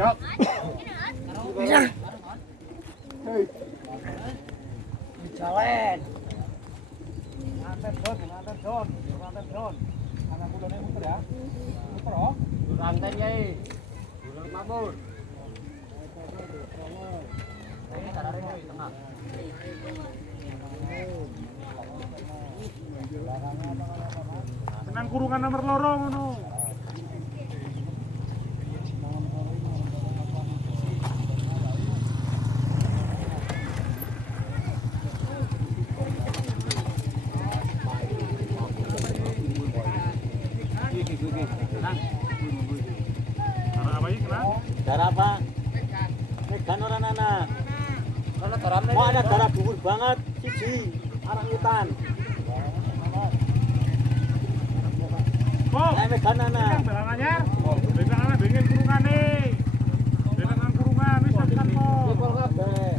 Yuk. Bisa. Hei. Jalan. Nganten Don. Anak mulane muter ya. Muter oh. Ranten yai. Bulur mamur. Ini carane di tengah. Tenang kurungan nomor loro ngono. Darah apa? Megan ora nana. Mau ada darah dhuwur banget, siji, arang hutan. Oh, Megan nana. Balang anyar. Bekanane bengen kurungane. Bekanane kurungan wis tekan kok. Kepol kabeh.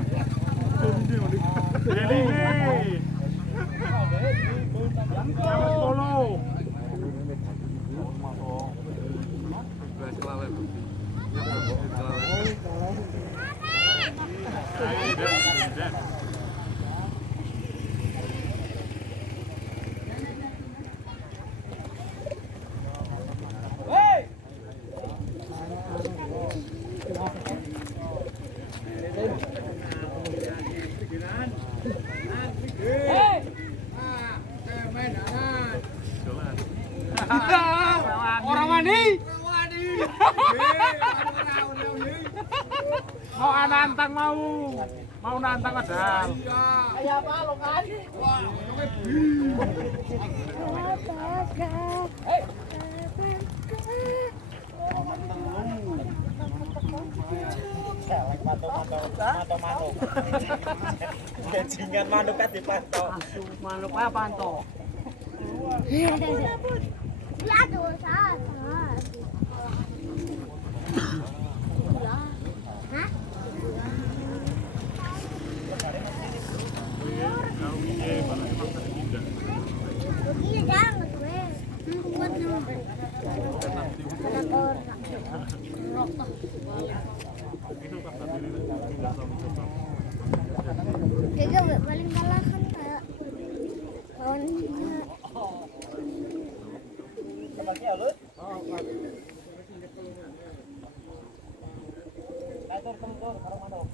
Deline. Yang solo. Orang wani. Mau nantang mau nantang padahal. Kayak apa lo kan? Manuk. Bajingan manuk kan dipantau. Manuk apa panto? Ya dosa. Hah? Iya jangan gue. Kuat dong. Kayaknya paling kalah kan kayak lawannya. Tempatnya lu? Tur karo manuk.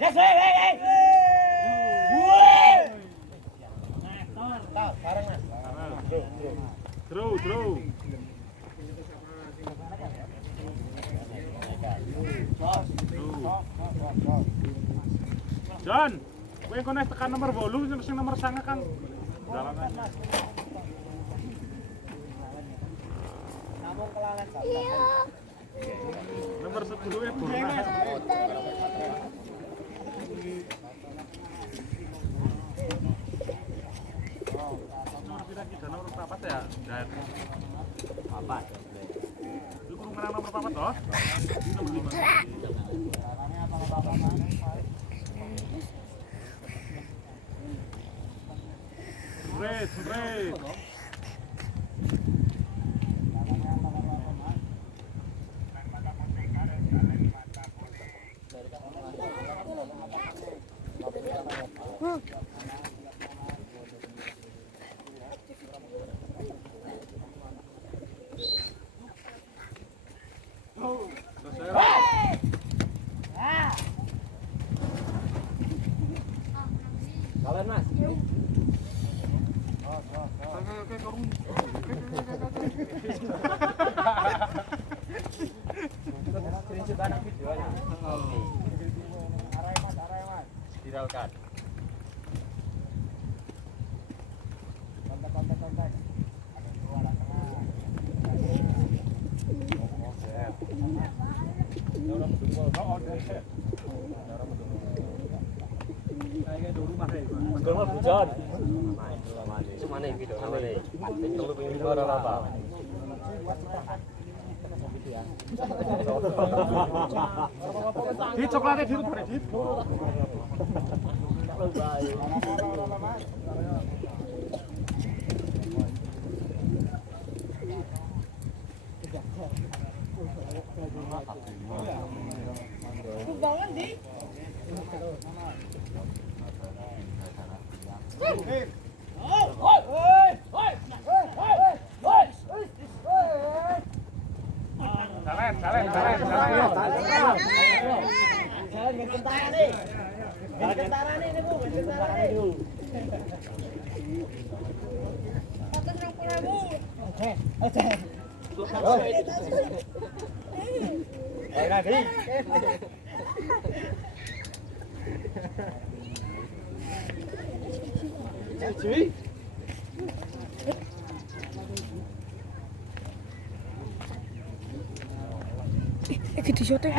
Yes, hey. Woi. Nah, bareng Mas. Throw. John, kowe engko tekan nomor 8 sing nomor 9 Kang. Dalangan. Namun kelalan Iya. Nomor 10 ya turun. Nomor pira kita nomor 4 ya? Dan apa? lu kurang menang nomor 4 toh? Nomor 5. Spread. Kalian Mas. Oke, kurung. Screenshot anak videonya. Arah Mas. Viralkan. Kontak. Ada dua arah tengah. Dorong jempol. Oh, ada. Kayak dulu mah. Dulu bujon. Cumane video namane. Tunggu pengen video apa? Di coklatnya di rumah di. Bangun di. Di syuting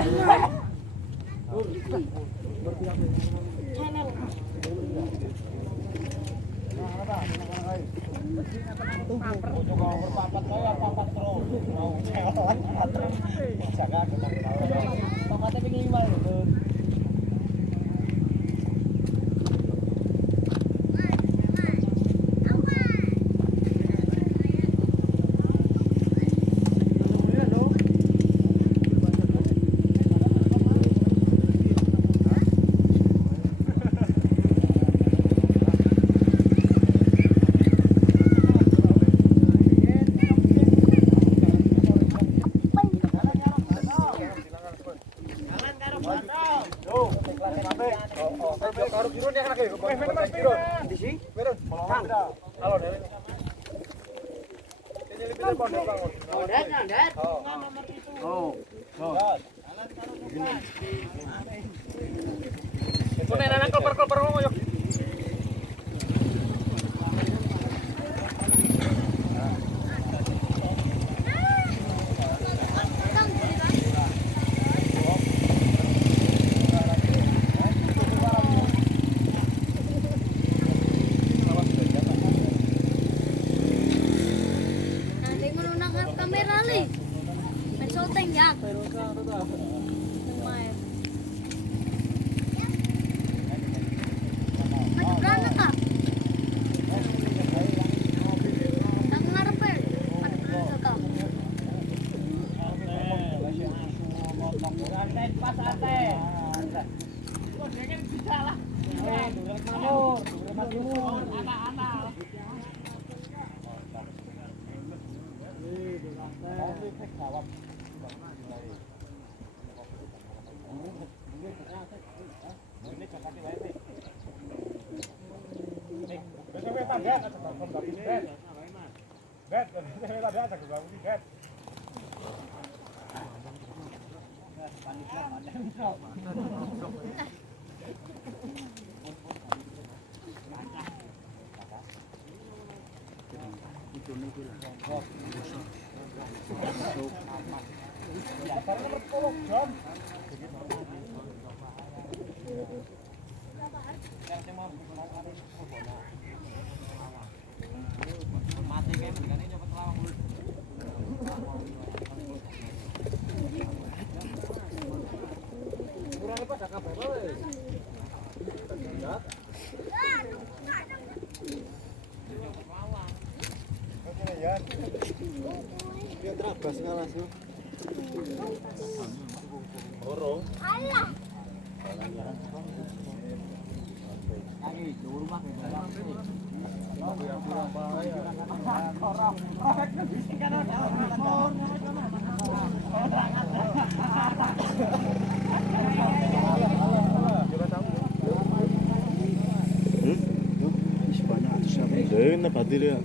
na padilya.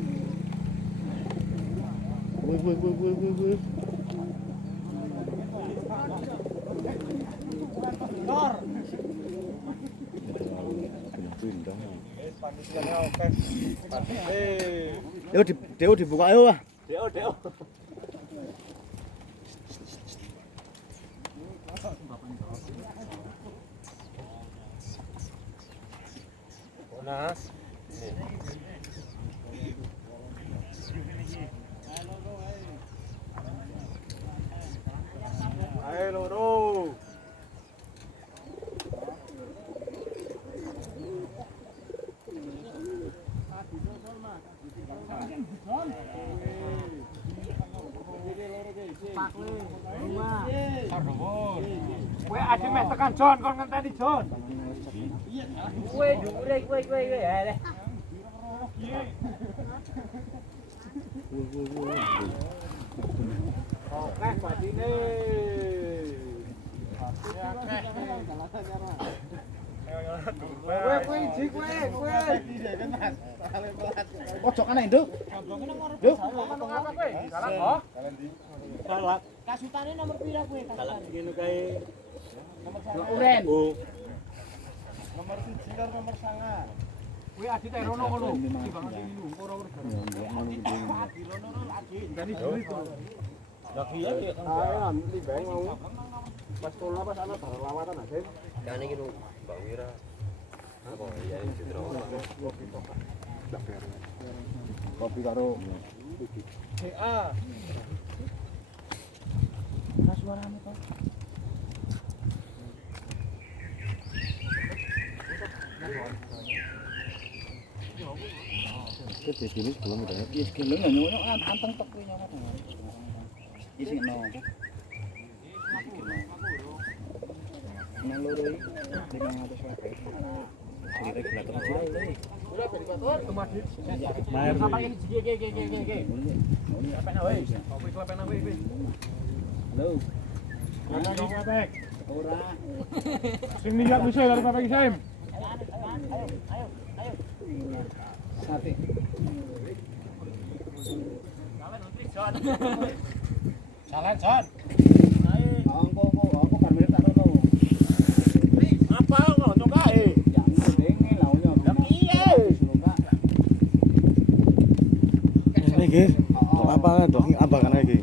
Woi. Deo dibuka ayo ah. Deo. Nas. kae loro. Pak le. Rumah. Kowe ade mek tekan Jon kon ngenteni Jon. Kue dure kue ya deh. Oke, badine. Kowe iki kowe. Pojokan ae, Nduk. Nduk. Galak. Kasutane nomor pira kowe? Galak ngene kae. Uren. Oh. Nomor 1 karo nomor 9. Kowe adi teh rono ngono. Timbangan ini ora ora. Dani juri to. Lagi ya. Ayo nanti bang mau. Pas sekolah pas ana bareng lawatan aja. Kan iki lho, Mbak Wira. Apa ya iki terus. Kopi karo CA. Suarane to. Itu jenis belum udah. Yes, geleng nyono anteng tok kowe nyono. Isi no. Nang loro iki 500 wae. Jadi regulator aja. Udah regulator kemadit. Sampai ini ge. Apa na weh? Kopi kelapa na weh. Halo. ana iki Pak. Ora. Sing niat wis karo Bapak Isim. Ayo. Sate. Jalan Jon. Aku kan mirip tak rono. Apa ngono kae? Yang ngene lah yo. Piye? Ini nggih. Apa dong? Apa kan iki?